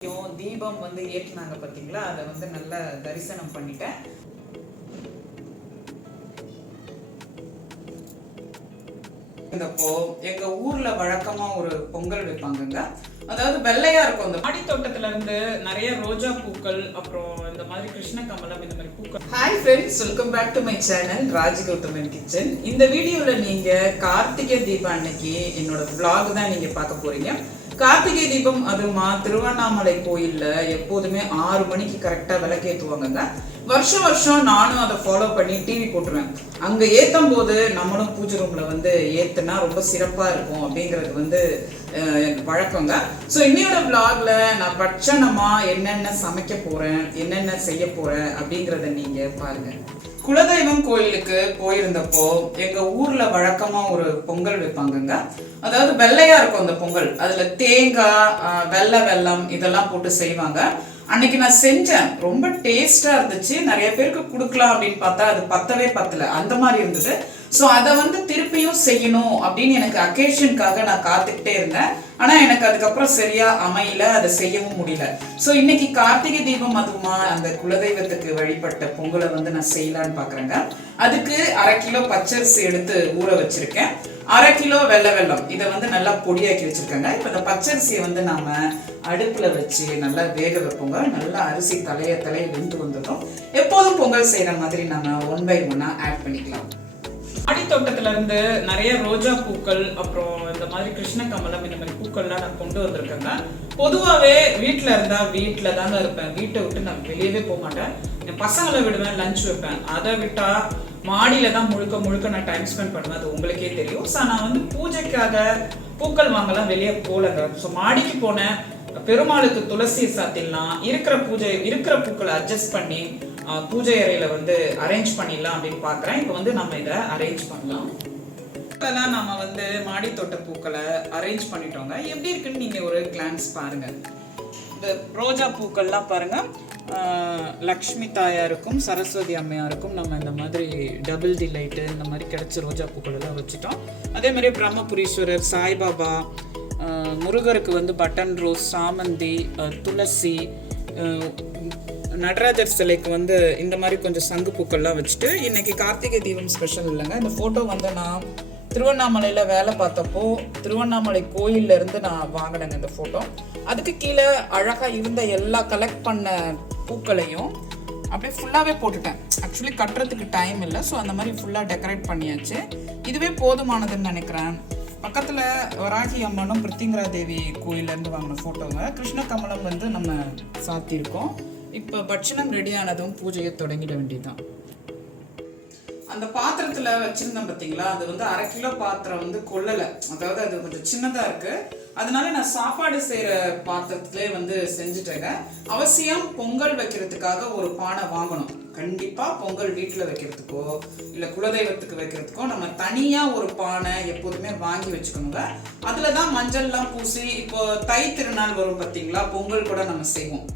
தீபம் வந்து ஏற்றினாங்க பார்த்தீங்களா, அதை வந்து நல்லா தரிசனம் பண்ணிட்டேன். எங்க ஊர்ல வழக்கமா ஒரு பொங்கல் வைப்பாங்க. அதாவது வெள்ளையா இருக்கும். அந்த மாடி தோட்டத்துல இருந்து நிறைய ரோஜா பூக்கள், அப்புறம் இந்த மாதிரி கிருஷ்ண கமலம், இந்த மாதிரி பூக்கள். Hi friends, welcome back to my channel Raji Gowthaman kitchen. இந்த வீடியோல நீங்க கார்த்திகை தீபம் அன்னைக்கு என்னோட vlog தான் நீங்க பார்க்க போறீங்க. கார்த்திகை தீபம் அதுமா திருவண்ணாமலை கோயில்ல எப்போதுமே 6 மணிக்கு கரெக்டா விளக்கேற்றுவாங்க. வருஷம் வருஷம் நானும் அதை ஃபாலோ பண்ணி டிவி போட்டுருவேன். அங்க ஏத்தும் போது நம்மளும் பூஜை ரூம்ல வந்து ஏத்துனா ரொம்ப சிறப்பா இருக்கும் அப்படிங்கிறது வந்து வழக்கங்க. ஸோ இன்னையோட vlogல நான் பட்சணமா என்னென்ன சமைக்க போறேன், என்னென்ன செய்ய போறேன் அப்படிங்கிறத நீங்க பாருங்க. குலதெய்வம் கோயிலுக்கு போயிருந்தப்போ எங்க ஊர்ல வழக்கமா ஒரு பொங்கல் வைப்பாங்க. அதாவது வெள்ளையா இருக்கும் அந்த பொங்கல். அதுல தேங்காய், வெல்லம் இதெல்லாம் போட்டு செய்வாங்க. அன்னைக்கு நான் செஞ்சேன், ரொம்ப டேஸ்டா இருந்துச்சு. நிறைய பேருக்கு கொடுக்கலாம் அப்படின்னு பார்த்தா அது பத்தல, அந்த மாதிரி இருந்தது. ஸோ அதை வந்து திருப்பியும் செய்யணும் அப்படின்னு எனக்கு அக்கேஷனுக்காக நான் காத்துக்கிட்டே இருந்தேன். ஆனா எனக்கு அதுக்கப்புறம் சரியா அமையல, அதை செய்யவும் முடியல. ஸோ இன்னைக்கு கார்த்திகை தீபம் அதுமா அந்த குலதெய்வத்துக்கு வழிபட்ட பொங்கலை வந்து நான் செய்யலான்னு பாக்குறேங்க. அதுக்கு 1/2 கிலோ பச்சரிசி எடுத்து ஊற வச்சிருக்கேன். 1/2 கிலோ வெல்லம் இதை வந்து நல்லா பொடியாக்கி வச்சிருக்கேங்க. இப்போ இந்த பச்சரிசியை வந்து நாம அடுப்புல வச்சு நல்லா வேக வைப்போங்க. நல்லா அரிசி தலைய வெந்து வந்ததும் எப்போதும் பொங்கல் செய்யற மாதிரி நம்ம 1 by 1 ஆட் பண்ணிக்கலாம். மாடி தோட்டத்துல இருந்து நிறைய ரோஜா பூக்கள், அப்புறம் இந்த மாதிரி கிருஷ்ண கமலம், இந்த மாதிரி பூக்கள்லாம் நான் கொண்டு வந்திருக்கேங்க. பொதுவாகவே வீட்டில் இருந்தா வீட்டில் தாங்க இருப்பேன். வீட்டை விட்டு நான் வெளியவே போக மாட்டேன். என் பசங்களை விடுவேன், லஞ்ச் வைப்பேன். அதை விட்டா மாடியில தான் முழுக்க நான் டைம் ஸ்பெண்ட் பண்ணுவேன். அது உங்களுக்கே தெரியும். ஸோ நான் வந்து பூஜைக்காக பூக்கள் வாங்கலாம் வெளியே போகலங்க. ஸோ மாடிக்கு போனேன். பெருமாளுக்கு துளசியை சாத்திடலாம், இருக்கிற பூக்களை அட்ஜஸ்ட் பண்ணி பூஜை அறையில வந்து அரேஞ்ச் பண்ணிடலாம் அப்படின்னு பாக்குறேன். இப்போ வந்து நம்ம இதை அரேஞ்ச் பண்ணலாம். இப்பெல்லாம் நம்ம வந்து மாடி தோட்ட பூக்களை அரேஞ்ச் பண்ணிட்டோங்க. எப்படி இருக்குன்னு நீங்க ஒரு கிளான்ஸ் பாருங்க. இந்த ரோஜா பூக்கள்லாம் பாருங்க, லக்ஷ்மி தாயாருக்கும் சரஸ்வதி அம்மையாருக்கும் நம்ம இந்த மாதிரி டபுள் டிலைட்டு இந்த மாதிரி கிடைச்ச ரோஜா பூக்கள் எல்லாம் வச்சுட்டோம். அதே மாதிரி பிரம்மபுரீஸ்வரர், சாய்பாபா, முருகருக்கு வந்து பட்டன் ரோஸ், சாமந்தி, துளசி, நடராஜர் சிலைக்கு வந்து இந்த மாதிரி கொஞ்சம் சங்கு பூக்கள்லாம் வச்சுட்டு இன்னைக்கு கார்த்திகை தீபம் ஸ்பெஷல் இல்லைங்க. இந்த ஃபோட்டோ வந்து நான் திருவண்ணாமலையில் வேலை பார்த்தப்போ திருவண்ணாமலை கோயில்ல இருந்து நான் வாங்கினேங்க இந்த ஃபோட்டோ. அதுக்கு கீழே அழகாக இருந்த எல்லா கலெக்ட் பண்ண பூக்களையும் அப்படியே ஃபுல்லாகவே போட்டுட்டேன். ஆக்சுவலி கட்டுறதுக்கு டைம் இல்லை. ஸோ அந்த மாதிரி ஃபுல்லாக டெக்கரேட் பண்ணியாச்சு. இதுவே போதுமானதுன்னு நினைக்கிறேன். பக்கத்தில் வராகி அம்மனும் பிருத்திங்கரா தேவி கோயிலேருந்து வாங்கின ஃபோட்டோங்க. கிருஷ்ண கமலம் வந்து நம்ம சாத்தியிருக்கோம். இப்போ பட்சணம் ரெடி ஆனதும் பூஜையை தொடங்கிட வேண்டியதுதான். அந்த பாத்திரத்துல வச்சிருந்தேன் பார்த்தீங்களா, அது வந்து 1/2 கிலோ பாத்திரம் வந்து கொள்ளலை. அதாவது அது கொஞ்சம் சின்னதா இருக்கு. அதனால நான் சாப்பாடு செய்யற பாத்திரத்திலே வந்து செஞ்சுட்டேங்க. அவசியம் பொங்கல் வைக்கிறதுக்காக ஒரு பானை வாங்கணும். கண்டிப்பா பொங்கல் வீட்டுல வைக்கிறதுக்கோ இல்ல குலதெய்வத்துக்கு வைக்கிறதுக்கோ நம்ம தனியா ஒரு பானை எப்போதுமே வாங்கி வச்சுக்கணுங்க. அதுலதான் மஞ்சள்லாம் பூசி, இப்போ தை திருநாள் வரும் பார்த்தீங்களா, பொங்கல் கூட நம்ம செய்வோம்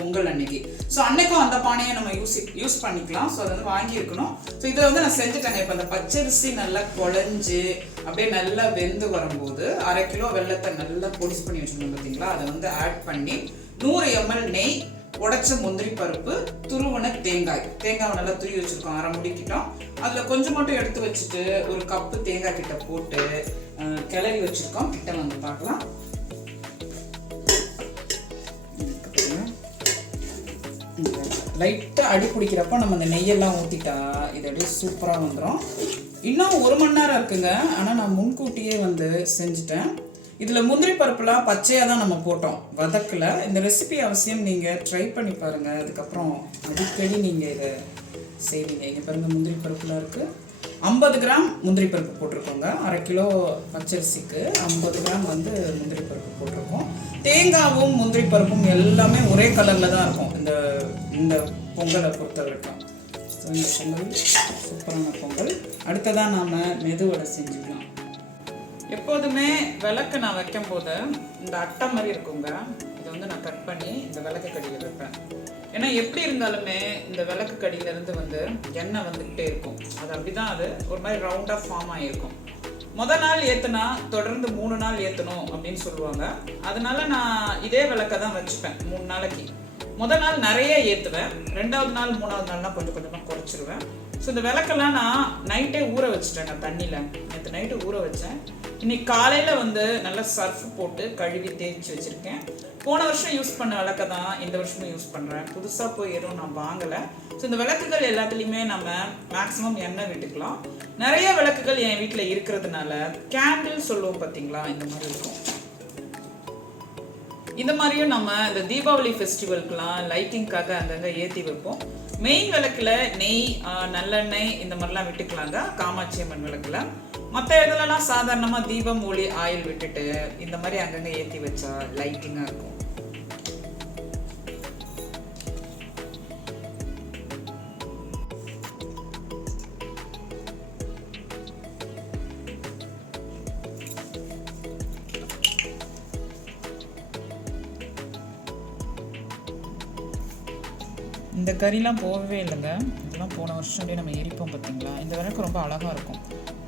பொங்கல் அன்னைக்கு. ஸோ அன்னைக்கும் அந்த பானையை நம்ம யூஸ் பண்ணிக்கலாம். ஸோ அதை வந்து வாங்கி இருக்கணும். ஸோ இதை வந்து நான் செஞ்சுட்டேங்க. இப்போ அந்த பச்சரிசி நல்லா குழஞ்சு அப்படியே நல்லா வெந்து வரும்போது 1/2 கிலோ வெல்லத்தை நல்லா பொடிச்சு பண்ணி வச்சுக்கணும் பார்த்தீங்களா, அதை வந்து ஆட் பண்ணி 100 ml நெய், உடைச்ச முந்திரி பருப்பு, துருவன தேங்காவை நல்லா துருவி வச்சிருக்கோம், 1/2 முடிக்கிட்டோம். அதுல கொஞ்சம் மட்டும் எடுத்து வச்சுட்டு ஒரு கப்பு தேங்காய் கிட்ட போட்டு கிளறி வச்சிருக்கோம். கிட்ட வந்து பார்க்கலாம். லைட்டா அடி பிடிக்கிறப்ப நம்ம இந்த நெய்யெல்லாம் ஊத்திட்டா இது அப்படியே சூப்பரா வந்துடும். இன்னும் 1 மணி நேரம் இருக்குங்க. ஆனா நான் முன்கூட்டியே வந்து செஞ்சுட்டேன். இதில் முந்திரி பருப்புலாம் பச்சையாக தான் நம்ம போட்டோம், வதக்கல. இந்த ரெசிபி அவசியம் நீங்கள் ட்ரை பண்ணி பாருங்கள். அதுக்கப்புறம் அடிக்கடி நீங்கள் இதை செய்வீங்க. இங்கே பாருங்கள், முந்திரி பருப்புலாம் இருக்குது. 50 கிராம் முந்திரி பருப்பு போட்டிருக்கோங்க. 1/2 கிலோ பச்சரிசிக்கு 50 கிராம் வந்து முந்திரி பருப்பு போட்டிருக்கோம். தேங்காவும் முந்திரி பருப்பும் எல்லாமே ஒரே கலரில் தான் இருக்கும் இந்த பொங்கலை பொறுத்த வரைக்கும். ஸோ இந்த பொங்கல் சூப்பரான பொங்கல். அடுத்ததான் நாம் மெதுவடை செஞ்சுக்கலாம். எப்போதுமே விளக்கு நான் வைக்கும் போது இந்த அட்டை மாதிரி இருக்குங்க, இதை வந்து நான் கட் பண்ணி இந்த விளக்கு கடியில் வைப்பேன். ஏன்னா எப்படி இருந்தாலுமே இந்த விளக்கு கடியிலேருந்து வந்து எண்ணெய் வந்துக்கிட்டே இருக்கும். அது அப்படிதான், அது ஒரு மாதிரி ரவுண்டாக ஃபார்ம் ஆகிருக்கும். முதல் நாள் ஏற்றுனா தொடர்ந்து 3 நாள் ஏற்றணும் அப்படின்னு சொல்லுவாங்க. அதனால நான் இதே விளக்கை தான் வச்சுப்பேன் 3 நாளைக்கு. முதல் நாள் நிறைய ஏற்றுவேன், 2வது நாள் 3வது நாள்லாம் கொஞ்சம் கொஞ்சமாக குறைச்சிருவேன். ஸோ இந்த விளக்கெல்லாம் நான் நைட்டே ஊற வச்சுட்டேங்க தண்ணியில். நேற்று நைட்டு ஊற வச்சேன். இன்னைக்கு காலையில் வந்து நல்லா சர்ஃப் போட்டு கழுவி தேய்ச்சி வச்சுருக்கேன். போன வருஷம் யூஸ் பண்ண விளக்கை தான் இந்த வருஷமும் யூஸ் பண்ணுறேன். புதுசாக போய் எதுவும் நான் வாங்கலை. ஸோ இந்த விளக்குகள் எல்லாத்துலேயுமே நம்ம மேக்ஸிமம் எண்ணெய் விட்டுக்கலாம். நிறைய விளக்குகள் என் வீட்டில் இருக்கிறதுனால கேண்டில் சொல்லுவோம் பார்த்தீங்களா, இந்த மாதிரி இருக்கும். இந்த மாதிரியும் நம்ம இந்த தீபாவளி ஃபெஸ்டிவலுக்குலாம் லைட்டிங்காக அங்கங்கே ஏற்றி வைப்போம். மெயின் விளக்கில் நெய், நல்லெண்ணெய் இந்த மாதிரிலாம் விட்டுக்கலாங்க காமாட்சி அம்மன் விளக்கில். மற்ற இடத்துலலாம் சாதாரணமாக தீபம், ஒளி, ஆயில் விட்டுட்டு இந்த மாதிரி அங்கங்கே ஏற்றி வச்சா லைட்டிங்காக இருக்கும். இந்த கறிலாம் போகவே இல்லைங்க. இதெல்லாம் போன வருஷம் அப்படியே நம்ம எரிப்போம் பார்த்தீங்களா. இந்த விளக்கு ரொம்ப அழகாக இருக்கும்.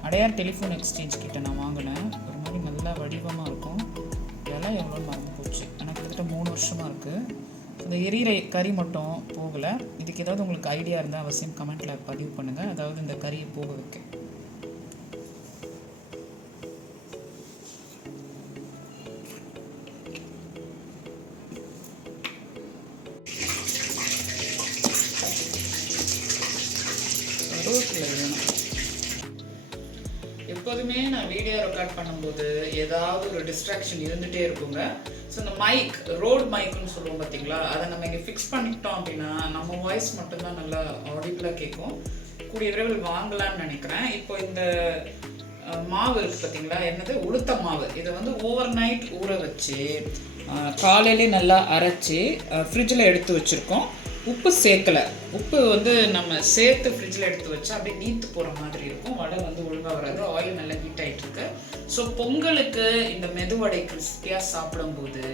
அடையார் டெலிஃபோன் எக்ஸ்சேஞ்ச் கிட்ட நான் வாங்கினேன். ஒரு மாதிரி நல்லா வடிவமாக இருக்கும். விலை எவ்வளோன்னு மறந்து போச்சு. எனக்கு கிட்டத்தட்ட 3 வருஷமாக இருக்குது. இந்த எரியிற கறி மட்டும் போகலை. இதுக்கு ஏதாவது உங்களுக்கு ஐடியா இருந்தால் அவசியம் கமெண்ட்டில் பதிவு பண்ணுங்கள். அதாவது இந்த கறியை போக வைக்க. எப்போதுமே நான் வீடியோ ரெக்கார்ட் பண்ணும்போது ஏதாவது ஒரு டிஸ்ட்ராக்ஷன் இருந்துகிட்டே இருக்குங்க. ஸோ இந்த மைக், ரோட் மைக்குன்னு சொல்லுவோம் பார்த்தீங்களா, அதை நம்ம இங்கே ஃபிக்ஸ் பண்ணிக்கிட்டோம் அப்படின்னா நம்ம வாய்ஸ் மட்டும்தான் நல்லா ஆடிபிளாக கேட்கும். கூடிய விரைவில் வாங்கலான்னு நினைக்கிறேன். இப்போ இந்த மாவு இருக்குது பார்த்தீங்களா, என்னது உளுத்த மாவு, இதை வந்து ஓவர் நைட் ஊற வச்சு காலையிலே நல்லா அரைச்சி ஃப்ரிட்ஜில் எடுத்து வச்சுருக்கோம். உப்பு சேர்க்கலை. உப்பு வந்து நம்ம சேர்த்து ஃப்ரிட்ஜில் எடுத்து வச்சா அப்படியே நீத்து போகிற மாதிரி இருக்கும். வடை வந்து ஒழுங்காக வராது. ஆயில் நல்லா ஹீட் ஆகிட்டு இருக்கு. ஸோ பொங்கலுக்கு இந்த மெதுவடை கிறிஸ்பியாக சாப்பிடும்போது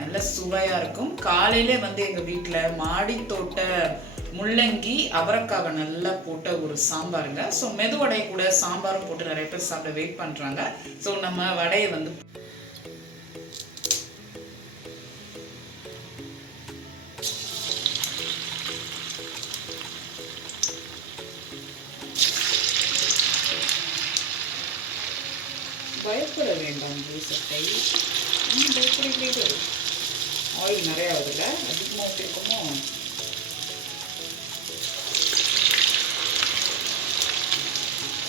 நல்ல சுவையாக இருக்கும். காலையிலே வந்து எங்கள் வீட்டில் மாடி தோட்ட முள்ளங்கி, அவரைக்காவை நல்லா போட்ட ஒரு சாம்பாருங்க. ஸோ மெதுவடை கூட சாம்பாரும் போட்டு நிறைய பேர் சாப்பிட வெயிட் பண்ணுறாங்க. ஸோ நம்ம வடையை வந்து பயப்பட வேண்டாம். சட்டை பயப்பட ஆயில் நிறையா ஆகுதுல்ல, அதிகமாக ஊற்றிருக்கோமோ.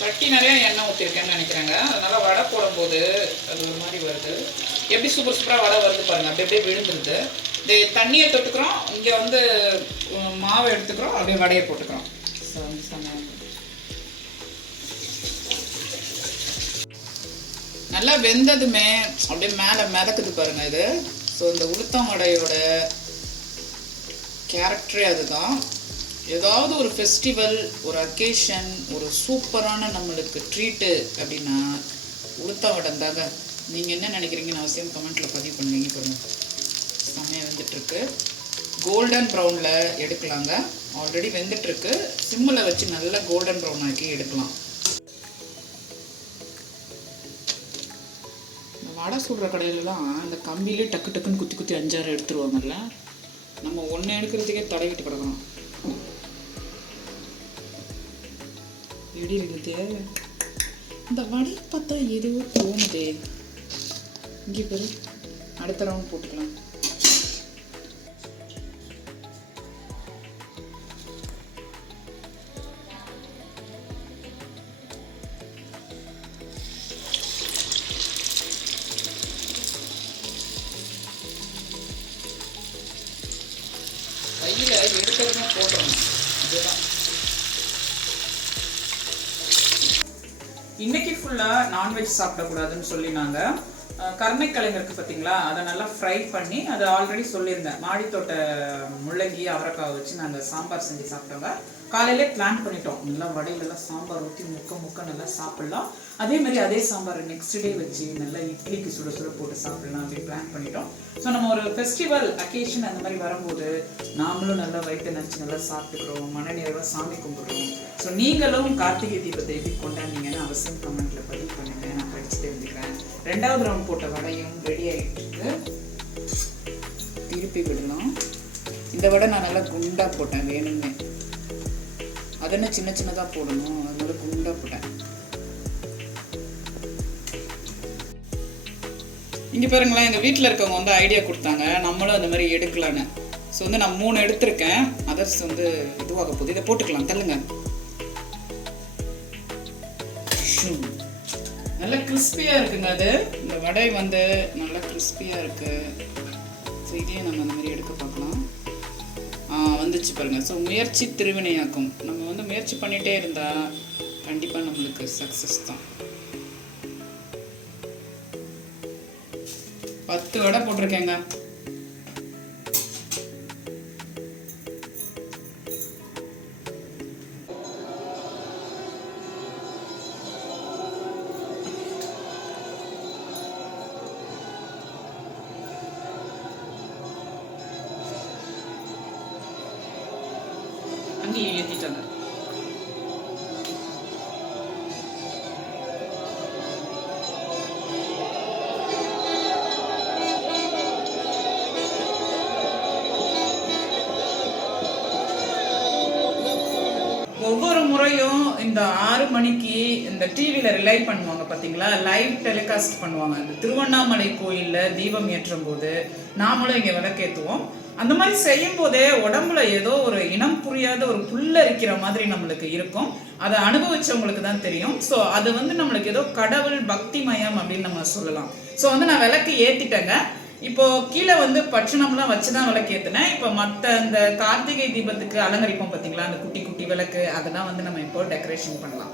சட்டி நிறையா எண்ணெய் ஊற்றிருக்கேன்னு நினைக்கிறேங்க. அதனால் வடை போடும்போது அது ஒரு மாதிரி வருது. எப்படி சூப்பர் சூப்பராக வடை வருது பாருங்கள். அப்படி அப்படியே விழுந்துருது. இந்த தண்ணியை தொட்டுக்கிறோம், இங்கே வந்து மாவை எடுத்துக்கிறோம், அப்படியே வடையை போட்டுக்கிறோம். நல்லா வெந்ததுமே அப்படியே மேலே மிதக்குது பாருங்கள் இது. ஸோ இந்த உளுத்தம் வடையோட கேரக்டரே அதுதான். ஏதாவது ஒரு ஃபெஸ்டிவல், ஒரு அக்கேஷன், ஒரு சூப்பரான நம்மளுக்கு ட்ரீட்டு அப்படின்னா உளுத்தம் வடை தாங்க. நீங்கள் என்ன நினைக்கிறீங்கன்னு அவசியம் கமெண்ட்டில் பதிவு பண்ணுவீங்க. பாருங்கள் செம்மையாக வெந்துட்டுருக்கு. கோல்டன் ப்ரௌனில் எடுக்கலாங்க. ஆல்ரெடி வெந்துட்டுருக்கு. சிம்மில் வச்சு நல்லா கோல்டன் ப்ரௌன் ஆக்கி எடுக்கலாம். வடை சுடுற கடையிலலாம் இந்த கம்பியிலே டக்கு டக்குன்னு குத்தி குத்தி 5-6 எடுத்துருவாங்கல்ல. நம்ம ஒன்று எடுக்கிறதுக்கே தடவிட்டு கிடக்கணும். எப்படி இருக்குது இந்த வடை பார்த்தா எதுவும் தோணுதே. இங்கே பாரு, அடுத்த ரவுண்ட் போட்டுக்கலாம். கையில் எடுக்கிறதுமே போட்டுறணும். இதுதான் இன்னைக்கு ஃபுல்லாக நான்வெஜ் சாப்பிடக்கூடாதுன்னு சொல்லி நாங்கள் கருணைக்கிழங்கு இருக்குது பார்த்தீங்களா, அதை நல்லா ஃப்ரை பண்ணி, அதை ஆல்ரெடி சொல்லியிருந்தேன், மாடித்தோட்ட முள்ளங்கி அவரைக்காவை வச்சு நாங்கள் சாம்பார் செஞ்சு சாப்பிட்டோங்க. காலையிலே பிளான் பண்ணிட்டோம், நல்லா வடையிலலாம் சாம்பார் ஊற்றி முக்க நல்லா சாப்பிட்லாம். அதே மாதிரி அதே சாம்பார் நெக்ஸ்ட் டே வச்சு நல்லா இட்லிக்கு சுட சுட போட்டு சாப்பிடலாம் அப்படின்னு பிளான் பண்ணிட்டோம். ஸோ நம்ம ஒரு ஃபெஸ்டிவல் அக்கேஷன் அந்த மாதிரி வரும்போது நாமளும் நல்லா வயிற்று நினச்சி நல்லா சாப்பிட்டுக்கிறோம், மனநிறைவாக சாமி கும்பிடுறோம். ஸோ நீங்களும் கார்த்திகை தீபத்தை எப்படி கொண்டாடினீங்கன்னு அவசியம் கமெண்ட்டில் பதிவு பண்ணுங்கள், நான் படித்து தெரிஞ்சுக்கிறேன். 2வது ரவுண்ட் போட்ட வடையும் ரெடி ஆகிட்டு திருப்பி விடலாம். இந்த வடை நான் நல்லா குண்டாக போட்டேன் வேணும்னு, அதென்ன சின்ன சின்னதாக போடணும், அதனால குண்டாக போட்டேன். இங்கே பாருங்களேன், எங்கள் வீட்டில் இருக்கவங்க வந்து ஐடியா கொடுத்தாங்க நம்மளும் அந்த மாதிரி எடுக்கலான்னு. ஸோ வந்து நான் 3 எடுத்திருக்கேன், அதர்ஸ் வந்து இதுவாக போகுது. இதை போட்டுக்கலாம், தள்ளுங்க. நல்லா கிறிஸ்பியாக இருக்குங்க அது, இந்த வடை வந்து நல்லா கிறிஸ்பியாக இருக்குது. ஸோ இதையும் நம்ம அந்த மாதிரி எடுக்க பார்க்கலாம். வந்துச்சு பாருங்கள். ஸோ முயற்சி திருவினையாக்கும். நம்ம வந்து முயற்சி பண்ணிகிட்டே இருந்தால் கண்டிப்பாக நம்மளுக்கு சக்ஸஸ் தான். 10 வடை போட்டிருக்கேங்க. அங்கேயே ஏற்றிட்டாங்க. ஒவ்வொரு முறையும் இந்த 6 மணிக்கு இந்த டிவியில் ரிலை பண்ணுவாங்க பார்த்தீங்களா, லைவ் டெலிகாஸ்ட் பண்ணுவாங்க. இந்த திருவண்ணாமலை கோயிலில் தீபம் ஏற்றும் போது நாமளும் இங்கே விளக்கேற்றுவோம். அந்த மாதிரி செய்யும் போதே உடம்புல ஏதோ ஒரு இனம் புரியாத ஒரு புல்லரிக்கிற மாதிரி நம்மளுக்கு இருக்கும். அதை அனுபவிச்சவங்களுக்கு தான் தெரியும். ஸோ அது வந்து நம்மளுக்கு ஏதோ கடவுள் பக்தி மயம் அப்படின்னு நம்ம சொல்லலாம். ஸோ வந்து நான் விளக்கு ஏற்றிட்டேங்க. இப்போ கீழே வந்து பட்சணம்லாம் வச்சு தான் விளக்கு ஏற்றினேன். இப்போ மற்ற இந்த கார்த்திகை தீபத்துக்கு அலங்கரிப்போம் பார்த்தீங்களா, அந்த குட்டி குட்டி விளக்கு, அதெல்லாம் வந்து நம்ம இப்போ டெக்கரேஷன் பண்ணலாம்.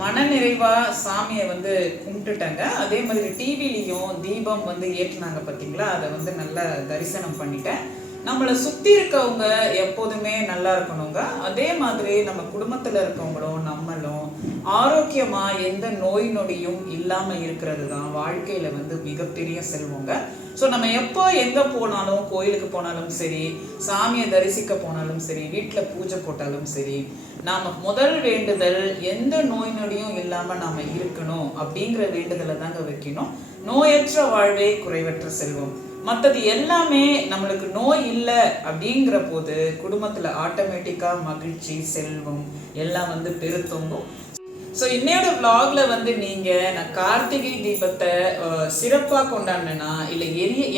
மனநிறைவா சாமியை வந்து கும்பிட்டுட்டாங்க. அதே மாதிரி டிவிலையும் தீபம் வந்து ஏற்றினாங்க பார்த்தீங்களா, அதை வந்து நல்லா தரிசனம் பண்ணிட்டேன். நம்மளை சுற்றி இருக்கவங்க எப்போதுமே நல்லா இருக்கணுங்க. அதே மாதிரி நம்ம குடும்பத்தில் இருக்கவங்களும் நம்மளும் ஆரோக்கியமாக எந்த நோய் நொடியும் இல்லாமல் இருக்கிறது தான் வாழ்க்கையில் வந்து மிகப்பெரிய செல்வங்க. ஸோ நம்ம எப்போ எங்கே போனாலும், கோயிலுக்கு போனாலும் சரி, சாமியை தரிசிக்க போனாலும் சரி, வீட்டில் பூஜை போட்டாலும் சரி, நாம் முதல் வேண்டுதல் எந்த நோய் நொடியும் இல்லாமல் நாம் இருக்கணும் அப்படிங்கிற வேண்டுதலை தாங்க வைக்கணும். நோயற்ற வாழ்வே குறைவற்ற செல்வம். மற்றது எல்லாமே நம்மளுக்கு நோய் இல்லை அப்படிங்கிற போது குடும்பத்தில் ஆட்டோமேட்டிக்காக மகிழ்ச்சி, செல்வம் எல்லாம் வந்து பெருத்தொங்கும். ஸோ இன்னையோட vlogல வந்து நீங்கள் நான் கார்த்திகை தீபத்தை சிறப்பாக கொண்டாடினா இல்லை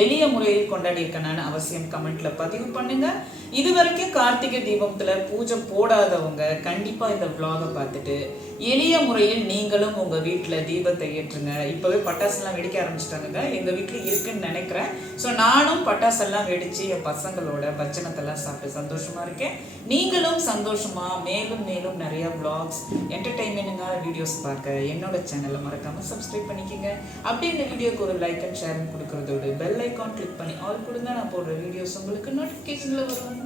எளிய முறையில் கொண்டாடியிருக்கேன்னு அவசியம் கமெண்ட்டில் பதிவு பண்ணுங்க. இது வரைக்கும் கார்த்திகை தீபத்தில் பூஜை போடாதவங்க கண்டிப்பாக இந்த vlog-ஐ பார்த்துட்டு எளிய முறையில் நீங்களும் உங்கள் வீட்டில் தீபத்தை ஏற்றுங்க. இப்போவே பட்டாசுலாம் வெடிக்க ஆரம்பிச்சிட்டாங்க, எங்கள் வீட்டில் இருக்குன்னு நினைக்கிறேன். ஸோ நானும் பட்டாசெல்லாம் வெடித்து என் பசங்களோட பட்சணத்தெல்லாம் சாப்பிட்டு சந்தோஷமாக இருக்கேன். நீங்களும் சந்தோஷமாக மேலும் மேலும் நிறைய vlogs, என்டர்டெயின்மெண்ட்டுங்க, இன்ட்ரெஸ்டிங்கான வீடியோஸ் பார்க்க என்னோட சேனலை மறக்காமல் சப்ஸ்கிரைப் பண்ணிக்கோங்க. அப்படியே இந்த வீடியோக்கு ஒரு லைக் அண்ட் ஷேர் கொடுக்குறதோடு பெல் ஐக்கான் கிளிக் பண்ணி ஆல் கொடுங்க. நான் போடுற வீடியோஸ் உங்களுக்கு நோட்டிஃபிகேஷனில் வரும்.